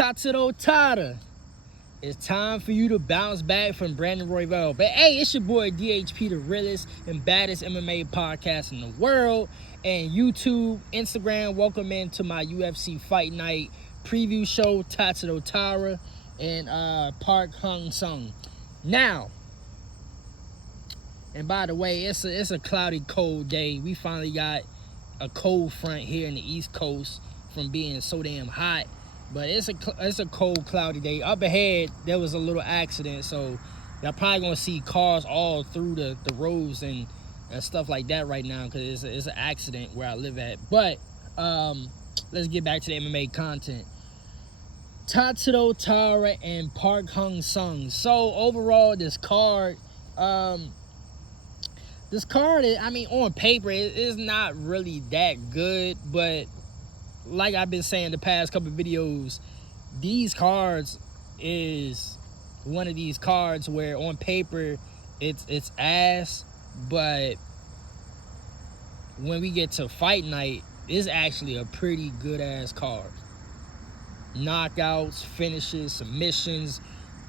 Tatsuro, Taira. It's time for you to bounce back from Brandon Royval. But hey, it's your boy DHP, the realest and baddest MMA podcast in the world. And YouTube, Instagram, welcome into my UFC Fight Night preview show, Tatsuro, Taira, and Park Hang-sung. Now, and by the way, it's a cloudy, cold day. We finally got a cold front here in the East Coast from being so damn hot. But it's a cold, cloudy day. Up ahead, there was a little accident, so y'all probably gonna see cars all through the roads and stuff like that right now because it's an accident where I live at. But let's get back to the MMA content. Tatsuro, Taira, and Park Hang-sung. So overall, this card, on paper, it is not really that good, but like I've been saying the past couple of videos, these cards is one of these cards where on paper it's ass, but when we get to fight night, it's actually a pretty good ass card. Knockouts, finishes, submissions,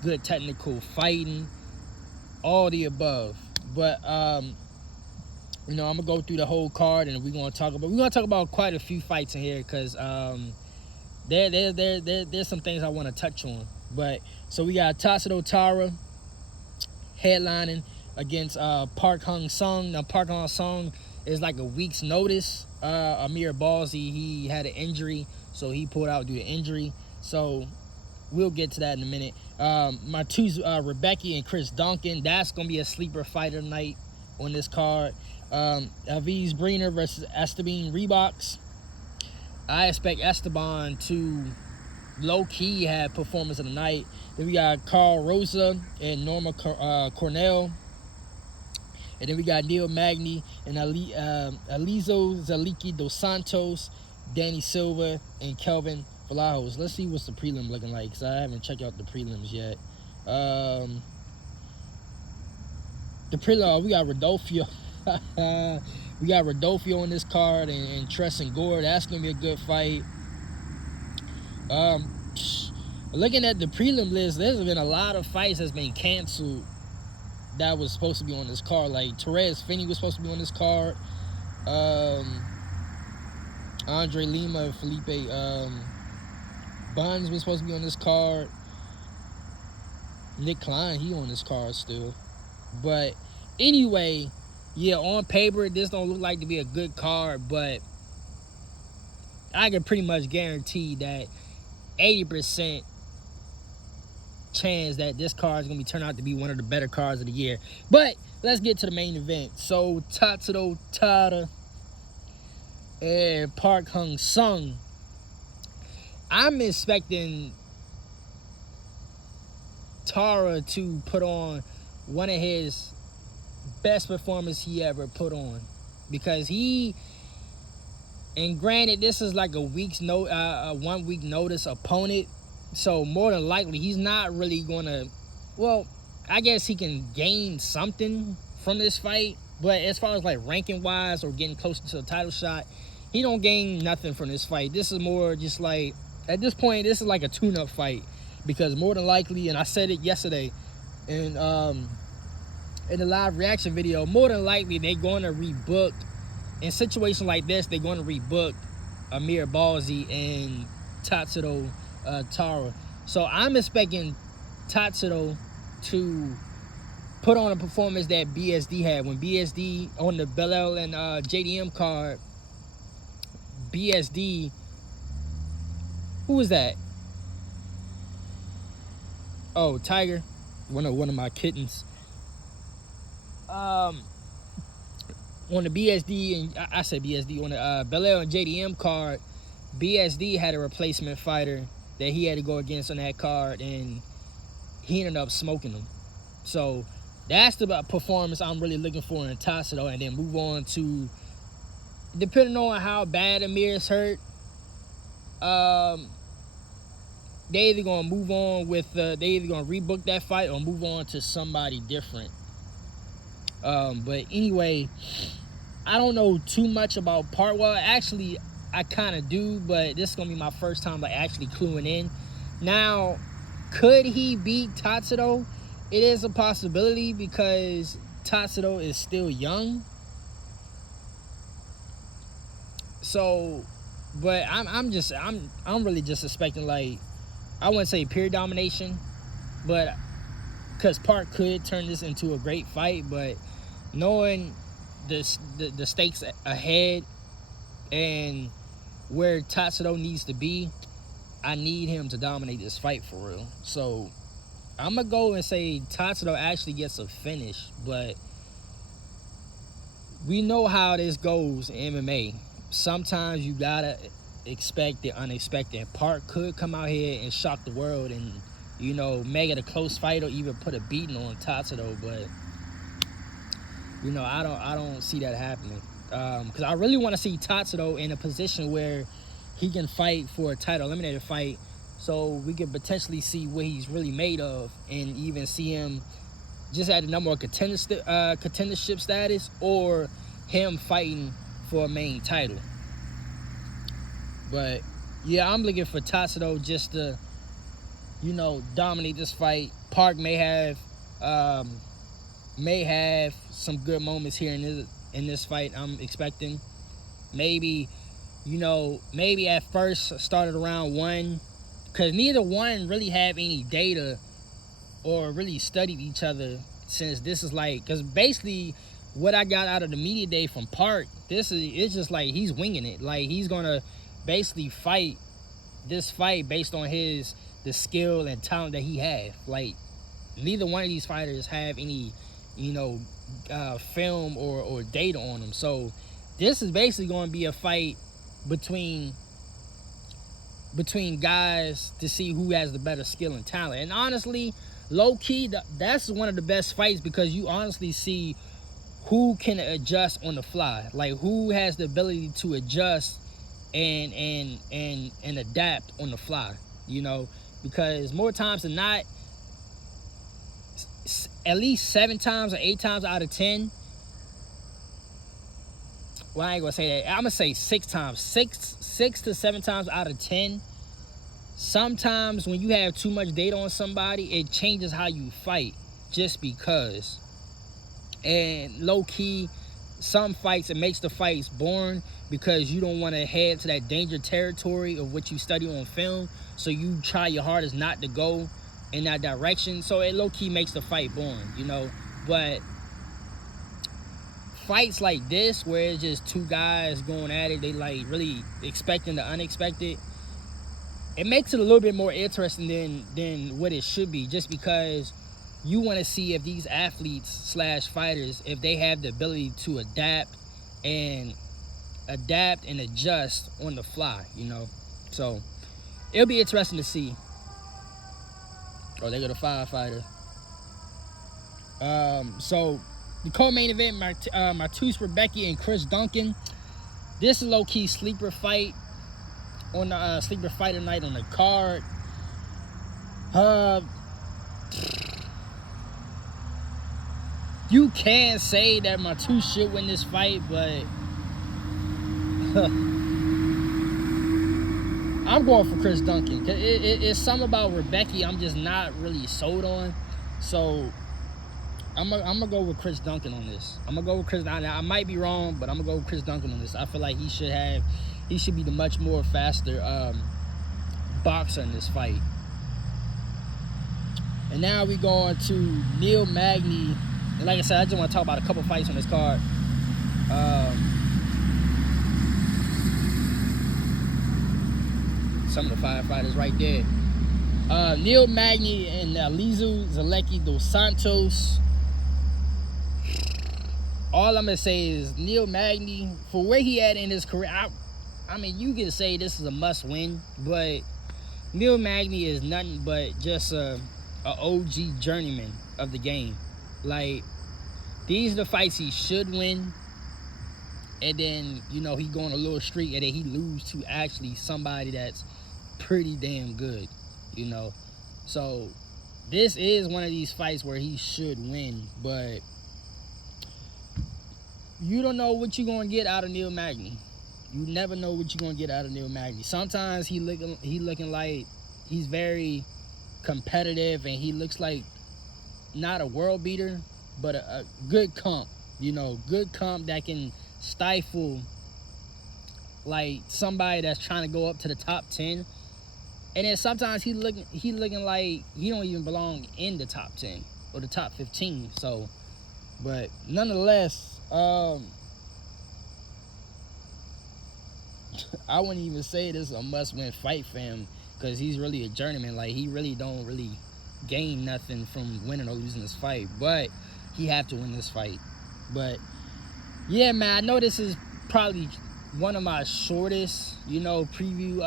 good technical fighting, all the above. But I'm gonna go through the whole card and we're gonna talk about quite a few fights in here because there's some things I want to touch on. But so we got Tatsuro, Taira headlining against Park Hang-sung. Now Park Hang-sung is like a week's notice. Amir Balzi, he had an injury, so he pulled out due to injury. So we'll get to that in a minute. My two Rebecca and Chris Duncan, that's gonna be a sleeper fight tonight on this card. Aviz Breener versus Esteban Reeboks. I expect Esteban to low-key have performance of the night. Then we got Carl Rosa and Norma Cornell. And then we got Neil Magny and Alizo Zaliki dos Santos, Danny Silva, and Kelvin Vlahos. Let's see what's the prelim looking like, because I haven't checked out the prelims yet. The prelim, we got Rodolfo. We got Rodolfo on this card and Tresson Gore. That's gonna be a good fight. Looking at the prelim list, there's been a lot of fights that's been canceled that was supposed to be on this card. Like Therese Finney was supposed to be on this card. Andre Lima and Felipe Buns was supposed to be on this card. Nick Klein, he on this card still. But anyway, yeah, on paper, this don't look like to be a good card, but I can pretty much guarantee that 80% chance that this card is going to turn out to be one of the better cards of the year. But let's get to the main event. So, Tatsuro, Taira, and Park Hang-sung. I'm expecting Taira to put on one of his best performance he ever put on, because and granted this is like a 1 week notice opponent, so more than likely he's not really gonna, well, I guess he can gain something from this fight, but as far as like ranking wise or getting closer to a title shot, he don't gain nothing from this fight. This is more just like, at this point, this is like a tune-up fight, because more than likely, and I said it yesterday in the live reaction video, more than likely they're going to rebook, in situations like this, they're going to rebook Amir Balzi and Tatsuro, Taira. So I'm expecting Tatsuro to put on a performance that BSD had. When BSD on the Bellel and JDM card, BSD, who was that? Oh, Tiger, one of my kittens. On the BSD, and I said BSD, on the Bellel and JDM card, BSD had a replacement fighter that he had to go against on that card, and he ended up smoking him. So that's the performance I'm really looking for in Tatsuro. And then move on to, depending on how bad Amir's hurt, they either gonna move on with they either gonna rebook that fight or move on to somebody different. But anyway, I don't know too much about Park. Well, actually, I kind of do, but this is gonna be my first time like actually cluing in Now, could he beat Tatsuro? It is a possibility because Tatsuro is still young. So, but I'm really just expecting, like, I wouldn't say pure domination, but because Park could turn this into a great fight, but knowing the stakes ahead and where Tatsuro needs to be, I need him to dominate this fight for real. So I'm gonna go and say Tatsuro actually gets a finish, but we know how this goes in MMA. Sometimes you gotta expect the unexpected. Park could come out here and shock the world and, you know, make it a close fight or even put a beating on Tatsuro, but you know, I don't see that happening. Because I really want to see Tatsuro in a position where he can fight for a title eliminator fight, so we can potentially see what he's really made of, and even see him just at the number one contendership status, or him fighting for a main title. But yeah, I'm looking for Tatsuro just to, you know, dominate this fight. Park may have some good moments here in this fight. I'm expecting maybe, you know, maybe at first started around 1, because neither one really have any data or really studied each other, since this is like, because basically what I got out of the media day from Park, it's just like he's winging it. Like, he's gonna basically fight this fight based on the skill and talent that he have. Like, neither one of these fighters have any, you know, film or data on them. So this is basically going to be a fight between guys to see who has the better skill and talent. And honestly, low key, that's one of the best fights, because you honestly see who can adjust on the fly, like who has the ability to adjust and adapt on the fly, you know, because more times than not, at least 7 times or 8 times out of 10, well, I ain't gonna say that, I'm gonna say 6 times, 6 to 7 times out of 10, sometimes when you have too much data on somebody, it changes how you fight just because. And low key, some fights, it makes the fights boring because you don't want to head to that danger territory of what you study on film, so you try your hardest not to go in that direction, so it low key makes the fight boring, you know. But fights like this, where it's just 2 guys going at it, they like really expecting the unexpected, it makes it a little bit more interesting than what it should be, just because you want to see if these athletes / fighters, if they have the ability to adapt and adjust on the fly, you know. So it'll be interesting to see. Oh, they got a firefighter. So the co-main event, Martus Rebecca and Chris Duncan. This is low-key sleeper fight on the sleeper fighter night on the card. You can say that Martus should win this fight, but I'm going for Chris Duncan. It's something about Rebecca I'm just not really sold on. So I'm gonna go with Chris Duncan on this. I'm gonna go with Chris. I might be wrong, but I'm gonna go with Chris Duncan on this. I feel like he should be the much more faster boxer in this fight. And now we go on to Neil Magny. And like I said, I just want to talk about a couple fights on this card. Some of the firefighters right there. Neil Magny and Alizu Zaleki dos Santos. All I'm going to say is Neil Magny, for where he at in his career, I mean, you can say this is a must-win, but Neil Magny is nothing but just a OG journeyman of the game. Like, these are the fights he should win, and then, you know, he go on a little streak, and then he lose to actually somebody that's pretty damn good, you know. So this is one of these fights where he should win, but you don't know what you're gonna get out of Neil Magny. You never know what you're gonna get out of Neil Magny. Sometimes he looking like he's very competitive, and he looks like not a world beater, but a good comp. You know, good comp that can stifle like somebody that's trying to go up to the top 10. And then sometimes he looking like he don't even belong in the top 10 or the top 15. So, but nonetheless, I wouldn't even say this is a must-win fight for him, because he's really a journeyman. Like, he really don't really gain nothing from winning or losing this fight, but he have to win this fight. But yeah, man, I know this is probably one of my shortest, you know, preview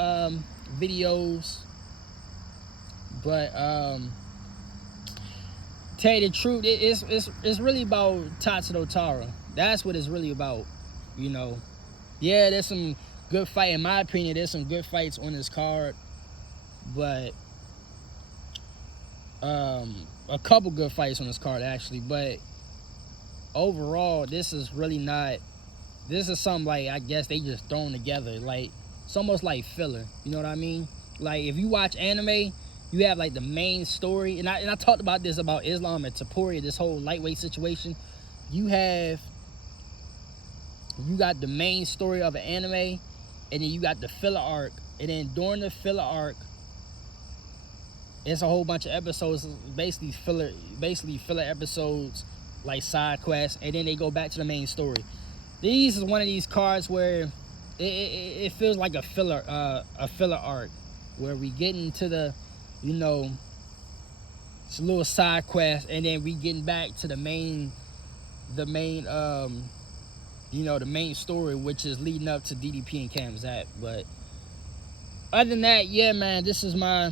videos, but tell you the truth, it's really about Tatsuro Taira. That's what it's really about, you know. Yeah, there's some good fight, in my opinion. There's some good fights on this card, but a couple good fights on this card actually. But overall, this is really not. This is something like, I guess they just thrown together. Like, it's almost like filler. You know what I mean? Like, if you watch anime, you have like the main story, and I talked about this about Islam and Taporia, this whole lightweight situation. You got the main story of an anime, and then you got the filler arc, and then during the filler arc, it's a whole bunch of episodes, basically filler episodes, like side quests, and then they go back to the main story. These is one of these cards where it feels like a filler arc, where we get into the, you know, it's a little side quest, and then we getting back to the main you know, the main story, which is leading up to DDP and Kamzat. But other than that, yeah, man, this is my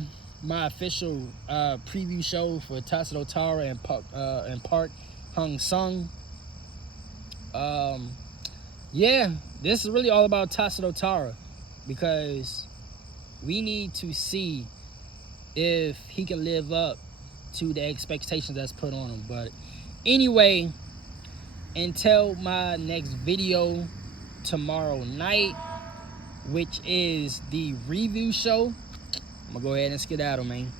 official preview show for Tatsuro Taira and Park Hung Sung. Yeah, this is really all about Tatsuro Taira, because we need to see if he can live up to the expectations that's put on him. But anyway, until my next video tomorrow night, which is the review show, I'm gonna go ahead and skedaddle, man.